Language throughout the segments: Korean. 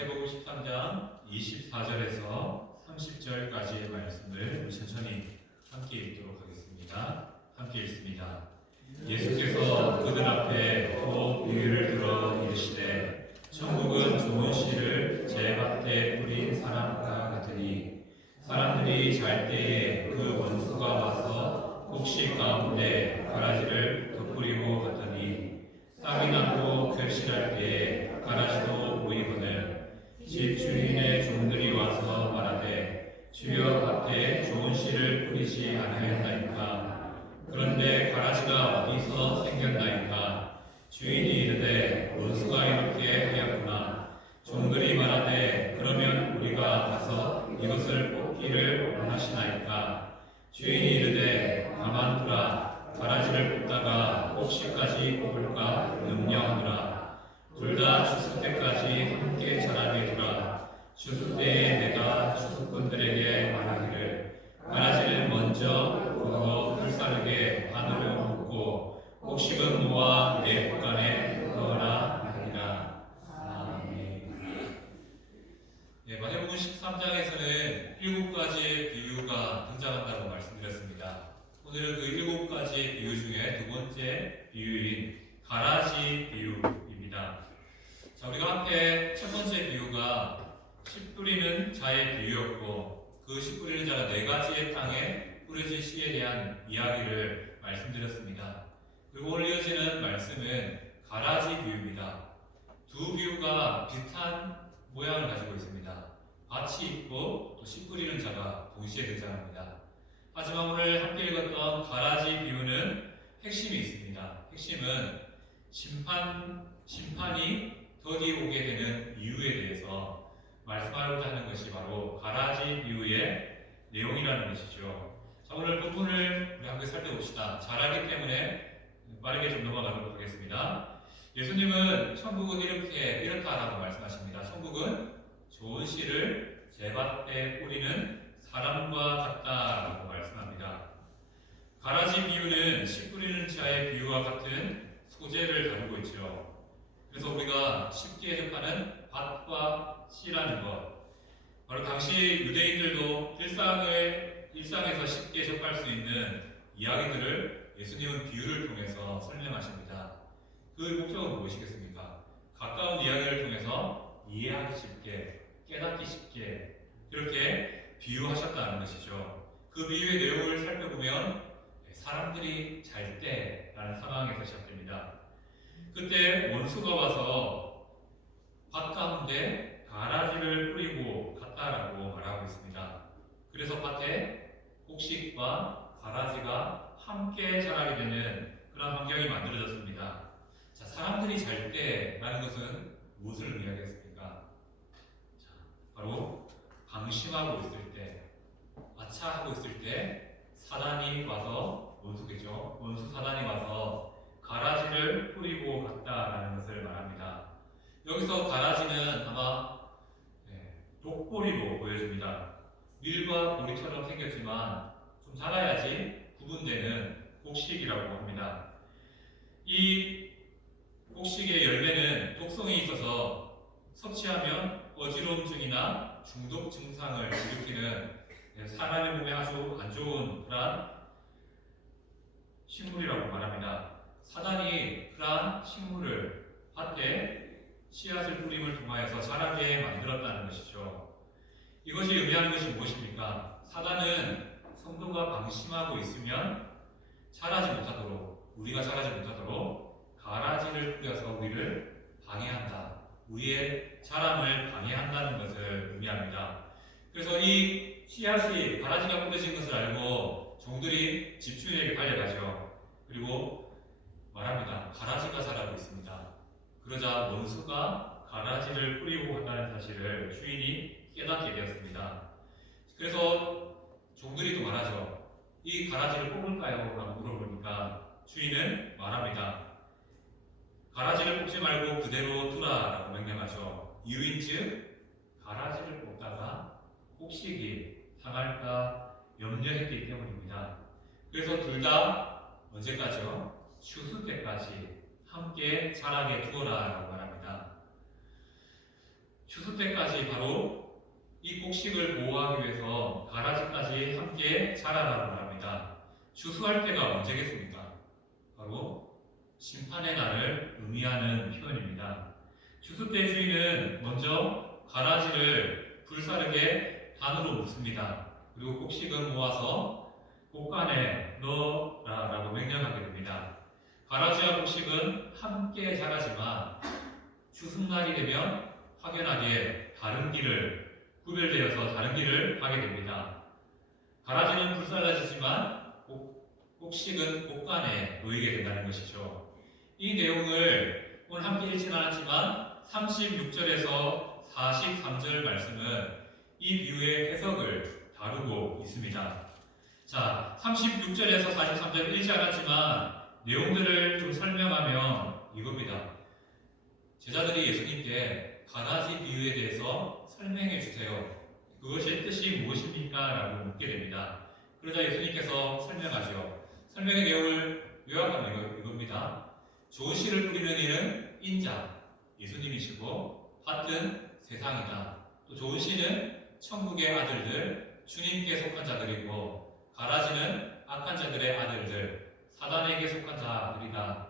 마태복음 13장 24절에서 30절까지의 말씀을 우리 천천히 함께 읽도록 하겠습니다. 함께 읽습니다. 예수께서 그들 앞에 또 비유를 들어 이르시되 천국은 좋은 씨를 제밭에 뿌린 사람과 같으니 사람들이 잘 때에 그 원수가 와서 곡식 가운데 가라지를 덧뿌리고 갔더니 싹이 나고 결실할 때에 가라지도 보이거늘 집 주인의 종들이 와서 말하되 주여 밭에 좋은 씨를 뿌리지 아니하였나이까. 그런데 가라지가 어디서 생겼나이까. 주인이 이르되 원수가 이렇게 하였구나. 종들이 말하되 그러면 우리가 가서 이것을 뽑기를 원하시나이까. 주인이 이르되 가만두라. 가라지를 뽑다가 곡식까지 뽑을까 염려하노라. 둘 다 추수 때까지 함께 자라게 두라. 추수 때에 내가 추수꾼들에게 말하기를 가라지를 먼저 걷어 풀사르게 반으로 묶고 곡식은 모아 내 곳간에 넣어라 하니라. 아멘. 마태복음 13장에서는 7가지의 비유가 등장한다고 말씀드렸습니다. 오늘은 그 7가지의 비유 중에 두 번째 비유인 가라지 비유입니다. 자, 우리가 함께 첫 번째 비유가 씨 뿌리는 자의 비유였고, 그 씨 뿌리는 자가 4가지의 땅에 뿌려진 씨에 대한 이야기를 말씀드렸습니다. 그리고 오늘 이어지는 말씀은 가라지 비유입니다. 두 비유가 비슷한 모양을 가지고 있습니다. 밭이 있고 또 씨 뿌리는 자가 동시에 등장합니다. 하지만 오늘 함께 읽었던 가라지 비유는 핵심이 있습니다. 핵심은 심판이 더디 오게 되는 이유에 대해서 말씀하고자 하는 것이 바로 가라지 비유의 내용이라는 것이죠. 자, 오늘 본문을 우리 함께 살펴봅시다. 잘하기 때문에 빠르게 좀 넘어가도록 하겠습니다. 예수님은 천국은 이렇다라고 말씀하십니다. 천국은 좋은 씨를 제밭에 뿌리는 사람과 같다라고 말씀합니다. 가라지 비유는 씨 뿌리는 자의 비유와 같은 소재를 다루고 있죠. 그래서 우리가 쉽게 해석하는 밭과 씨라는 것, 바로 당시 유대인들도 일상에서 쉽게 접할 수 있는 이야기들을 예수님은 비유를 통해서 설명하십니다. 그 목적은 무엇이겠습니까? 가까운 이야기를 통해서 이해하기 쉽게, 깨닫기 쉽게 이렇게 비유하셨다는 것이죠. 그 비유의 내용을 살펴보면 사람들이 잘 때라는 상황에서 시작됩니다. 그때 원수가 와서 밭 가운데 가라지를 뿌리고 갔다라고 말하고 있습니다. 그래서 밭에 곡식과 가라지가 함께 자라게 되는 그런 환경이 만들어졌습니다. 자, 사람들이 잘 때라는 것은 무엇을 의미하겠습니까? 자, 바로 방심하고 있을 때, 아차하고 있을 때 사단이 와서 원수 사단이 와서 가라지를 뿌리고 갔다라는 것을 말합니다. 여기서 가라지는 아마 독보리로 보여집니다. 밀과 보리처럼 생겼지만 좀 자라야지 구분되는 곡식이라고 합니다. 이 곡식의 열매는 독성이 있어서 섭취하면 어지러움증이나 중독 증상을 일으키는 사람의 몸에 아주 안 좋은 그러한 식물이라고 말합니다. 사단이 그러한 식물을 밭에 씨앗을 뿌림을 통하여서 자라게 만들었다는 것이죠. 이것이 의미하는 것이 무엇입니까? 사단은 성도가 방심하고 있으면 우리가 자라지 못하도록 가라지를 뿌려서 우리를 방해한다. 우리의 자람을 방해한다는 것을 의미합니다. 그래서 이 씨앗이 가라지가 뿌려진 것을 알고 종들이 집주인에게 달려가죠. 그리고 말합니다. 가라지가 자라고 있습니다. 그러자 원수가 가라지를 뿌리고 간다는 사실을 주인이 깨닫게 되었습니다. 그래서 종들이 또 말하죠. 이 가라지를 뽑을까요? 라고 물어보니까 주인은 말합니다. 가라지를 뽑지 말고 그대로 두라 라고 명령하죠. 이유인즉 가라지를 뽑다가 곡식이 상할까 염려했기 때문입니다. 그래서 둘 다 언제까지요? 추수 때까지 함께 자라게 두어라 라고 말합니다. 추수 때까지 바로 이 곡식을 보호하기 위해서 가라지까지 함께 자라라고 말합니다. 추수할 때가 언제겠습니까? 바로 심판의 날을 의미하는 표현입니다. 추수 때 주인은 먼저 가라지를 불사르게 단으로 묶습니다. 그리고 곡식은 모아서 곡간에 넣어라라고 명령하게 됩니다. 가라지와 곡식은 함께 자라지만 추수날이 되면 확연하게 다른 길을 구별되어서 다른 길을 가게 됩니다. 가라지는 불살라지지만 곡식은 곡간에 놓이게 된다는 것이죠. 이 내용을 오늘 함께 읽지는 않았지만 36절에서 43절 말씀은 이 비유의 해석을 다루고 있습니다. 자, 36절에서 43절 읽지 않았지만 내용들을 좀 설명하면 이겁니다. 제자들이 예수님께 가라지 비유에 대해서 설명해 주세요. 그것의 뜻이 무엇입니까? 라고 묻게 됩니다. 그러자 예수님께서 설명하죠. 설명의 내용을 요약하면 이겁니다. 좋은 씨를 뿌리는 이는 인자, 예수님이시고 밭은 세상이다. 또 좋은 씨는 천국의 아들들, 주님께 속한 자들이고 가라지는 악한 자들의 아들들, 사단에게 속한 자들이다.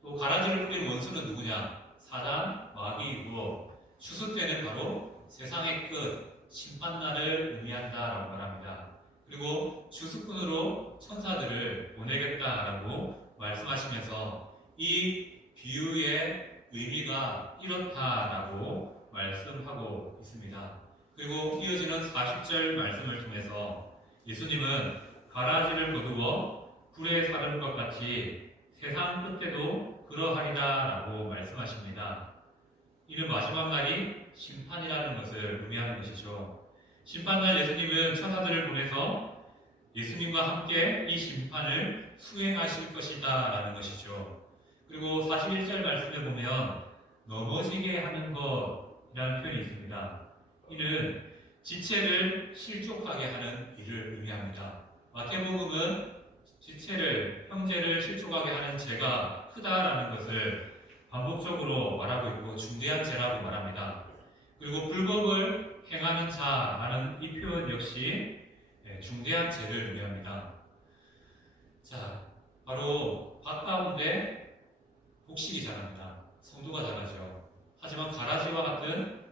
또 가라지를 뿌린 원수는 누구냐? 사단, 마귀이고 추수 때는 바로 세상의 끝, 심판날을 의미한다라고 말합니다. 그리고 추수꾼으로 천사들을 보내겠다라고 말씀하시면서 이 비유의 의미가 이렇다라고 말씀하고 있습니다. 그리고 이어지는 40절 말씀을 통해서 예수님은 가라지를 거두어 불에 사르는 것 같이 세상 끝에도 그러하리라라고 말씀하십니다. 이는 마지막 날이 심판이라는 것을 의미하는 것이죠. 심판날 예수님은 천사들을 보내서 예수님과 함께 이 심판을 수행하실 것이다 라는 것이죠. 그리고 41절 말씀에 보면 넘어지게 하는 것이라는 표현이 있습니다. 이는 지체를 실족하게 하는 일을 의미합니다. 마태복음은 지체를, 형제를 실족하게 하는 죄가 크다라는 것을 반복적으로 말하고 있고 중대한 죄라고 말합니다. 그리고 불법을 행하는 자라는 이 표현 역시 중대한 죄를 의미합니다. 자, 바로 밭 가운데 곡식이 자랍니다. 성도가 자라죠. 하지만 가라지와 같은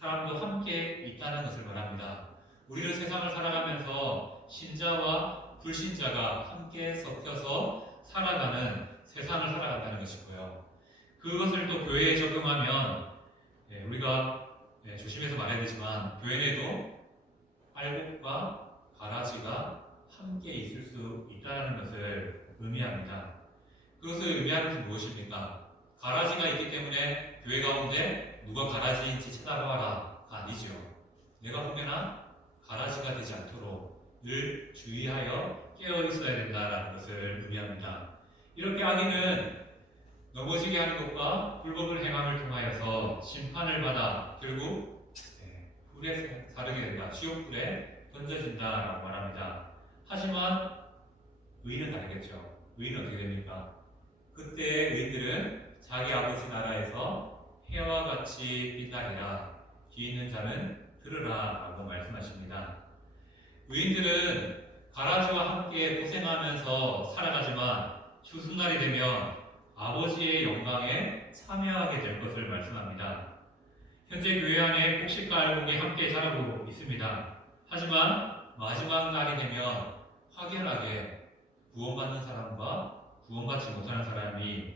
사람도 함께 있다는 것을 말합니다. 우리는 세상을 살아가면서 신자와 불신자가 함께 섞여서 살아가는 세상을 살아간다는 것이고요. 그것을 또 교회에 적용하면 우리가 조심해서 말해야 되지만 교회 내도 알곡과 가라지가 함께 있을 수 있다는 것을 의미합니다. 그것을 의미하는 것은 무엇입니까? 가라지가 있기 때문에 교회 가운데 누가 가라지인지 찾아봐라가 아니죠. 내가 혹여나 가라지가 되지 않도록 늘 주의하여 깨어 있어야 된다는 것을 의미합니다. 이렇게 악인은 넘어지게 하는 것과 불법을 행함을 통하여서 심판을 받아 결국 불에 사르게 된다. 지옥불에 던져진다라고 말합니다. 하지만 의인은 다르겠죠. 의인은 어떻게 됩니까? 그때 의인들은 자기 아버지 나라에서 해와 같이 빛나리라. 귀 있는 자는 들으라 라고 말씀하십니다. 의인들은 가라지와 함께 고생하면서 살아가지만 추수날이 되면 아버지의 영광에 참여하게 될 것을 말씀합니다. 현재 교회 안에 곡식과 알곡이 함께 자라고 있습니다. 하지만 마지막 날이 되면 확연하게 구원받는 사람과 구원받지 못하는 사람이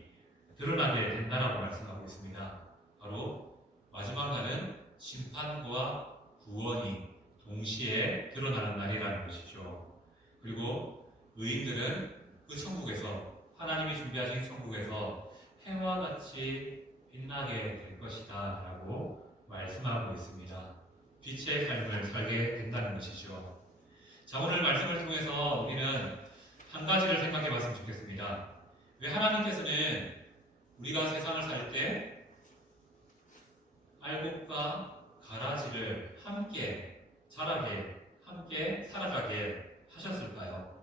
드러나게 된다라고 말씀하고 있습니다. 바로 마지막 날은 심판과 구원이 동시에 드러나는 날이라는 것이죠. 그리고 의인들은 그 천국에서 하나님이 준비하신 천국에서 해와 같이 빛나게 될 것이다 라고 말씀하고 있습니다. 빛의 삶을 살게 된다는 것이죠. 자, 오늘 말씀을 통해서 우리는 한 가지를 생각해 봤으면 좋겠습니다. 왜 하나님께서는 우리가 세상을 살 때 알곡과 가라지를 함께 자라게, 함께 살아가게 하셨을까요?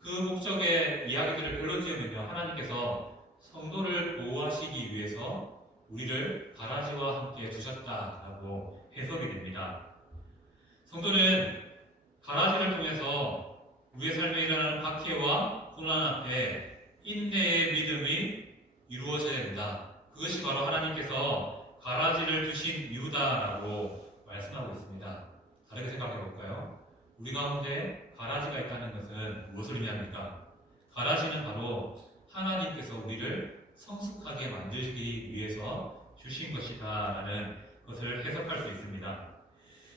그 목적의 이야기들을 별로 지으면요, 하나님께서 성도를 보호하시기 위해서 우리를 가라지와 함께 두셨다라고 해석이 됩니다. 성도는 가라지를 통해서 우리의 삶에 일어나는 박해와 고난 앞에 인내의 믿음이 이루어져야 된다. 그것이 바로 하나님께서 가라지를 두신 이유다라고 말씀하고 있습니다. 다르게 생각해 볼까요? 우리 가운데 가라지가 있다는 것은 무엇을 의미합니까? 가라지는 바로 하나님께서 우리를 성숙하게 만들기 위해서 주신 것이다라는 것을 해석할 수 있습니다.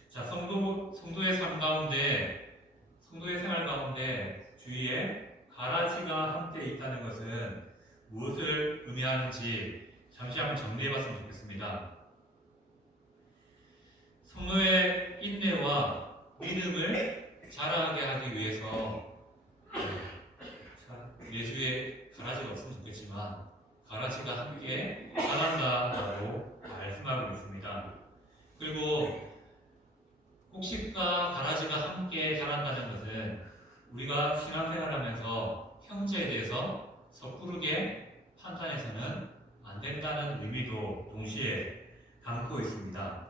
자, 성도의 삶 가운데, 성도의 생활 가운데 주위에 가라지가 함께 있다는 것은 무엇을 의미하는지 잠시 한번 정리해봤으면 좋겠습니다. 성도의 인내와 믿음을 자라게 하기 위해서 내주에 가라지가 없으면 좋겠지만 가라지가 함께 자란다라고 말씀하고 있습니다. 그리고 곡식과 가라지가 함께 자란다는 것은 우리가 신앙생활하면서 형제에 대해서 섣부르게 판단해서는 안 된다는 의미도 동시에 담고 있습니다.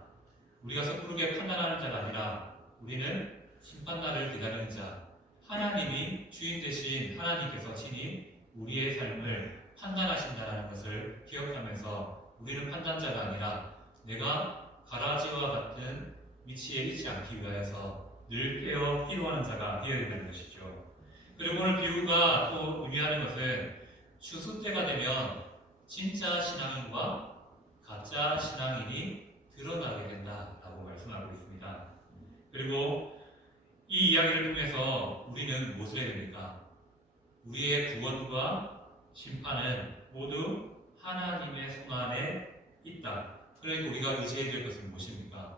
우리가 섣부르게 판단하는 자가 아니라 우리는 심판날을 기다리는 자, 하나님이 주인 되신 하나님께서 친히 우리의 삶을 판단하신다는 것을 기억하면서 우리는 판단자가 아니라 내가 가라지와 같은 위치에 있지 않기 위하여서 늘 깨어 기도하는 자가 되어야 된다는 것이죠. 그리고 오늘 비유가 또 의미하는 것은 추수 때가 되면 진짜 신앙인과 가짜 신앙인이 드러나게 된다라고 말씀하고 있습니다. 그리고 이 이야기를 통해서 우리는 무엇을 해야 됩니까? 우리의 구원과 심판은 모두 하나님의 손 안에 있다. 그러니까 우리가 의지해야 될 것은 무엇입니까?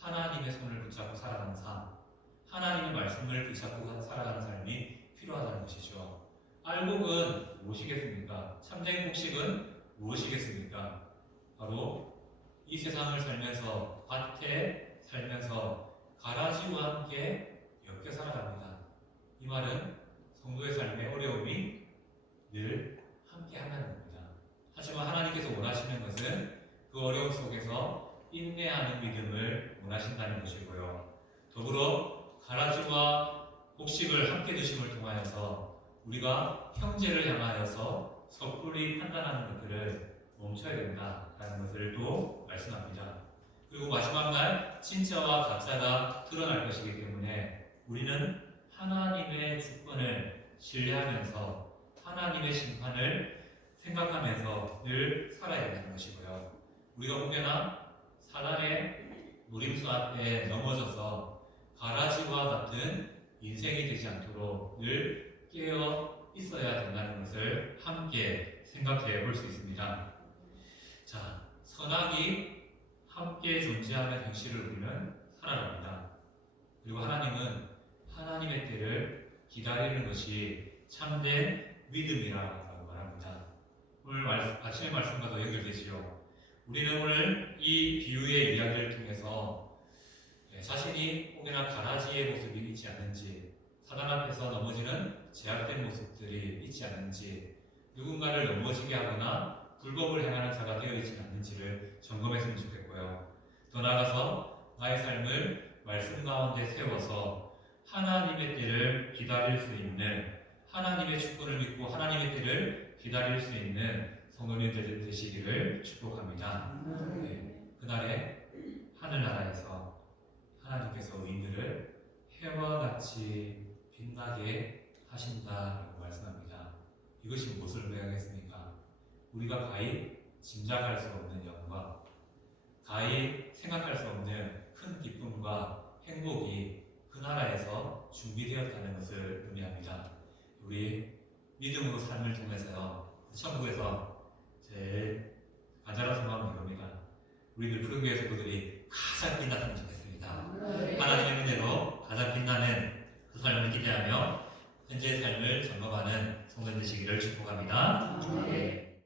하나님의 손을 붙잡고 살아가는 삶, 하나님의 말씀을 붙잡고 살아가는 삶이 필요하다는 것이죠. 알곡은 무엇이겠습니까? 참된 곡식은 무엇이겠습니까? 바로 이 세상을 살면서 밭에 살면서 가라지와 함께 엮여 살아갑니다. 이 말은 성도의 삶의 어려움이 늘 함께 한다는 겁니다. 하지만 하나님께서 원하시는 것은 그 어려움 속에서 인내하는 믿음을 원하신다는 것이고요. 더불어 가라지와 곡식을 함께 주심을 통하여서 우리가 형제를 향하여서 섣불리 판단하는 것들을 멈춰야 된다라는 것을 또 말씀합니다. 그리고 마지막 날 진짜와 가짜가 드러날 것이기 때문에 우리는 하나님의 주권을 신뢰하면서 하나님의 심판을 생각하면서 늘 살아야 된다는 것이고요. 우리가 혹여나 사단의 노림수 앞에 넘어져서 가라지와 같은 인생이 되지 않도록 늘 깨어 있어야 된다는 것을 함께 생각해 볼 수 있습니다. 자, 선악이 함께 존재하는 현실을 우리는 살아갑니다. 그리고 하나님은 하나님의 때를 기다리는 것이 참된 믿음이라고 말합니다. 오늘 아침의 말씀과도 연결되지요. 우리는 오늘 이 비유의 이야기를 통해서 자신이 혹여나 가라지의 모습이 있지 않는지, 사단 앞에서 넘어지는 제약된 모습들이 있지 않는지, 누군가를 넘어지게 하거나 불법을 행하는 자가 되어 있지 않는지를 점검했으면 좋겠고요. 더 나아가서 나의 삶을 말씀 가운데 세워서 하나님의 때를 기다릴 수 있는, 하나님의 축복을 믿고 하나님의 때를 기다릴 수 있는 성도님들 되시기를 축복합니다. 네, 그날에 하늘나라에서 하나님께서 우리들을 해와 같이 빛나게 하신다라고 말씀합니다. 이것이 무엇을 의미하겠습니까? 우리가 가히 짐작할 수 없는 영광, 가히 생각할 수 없는 큰 기쁨과 행복이 그 나라에서 준비되었다는 것을 의미합니다. 우리 믿음으로 삶을 통해서요, 천국에서 제일 간절한 소망은 이겁니다. 우리들 푸른교회 성도들이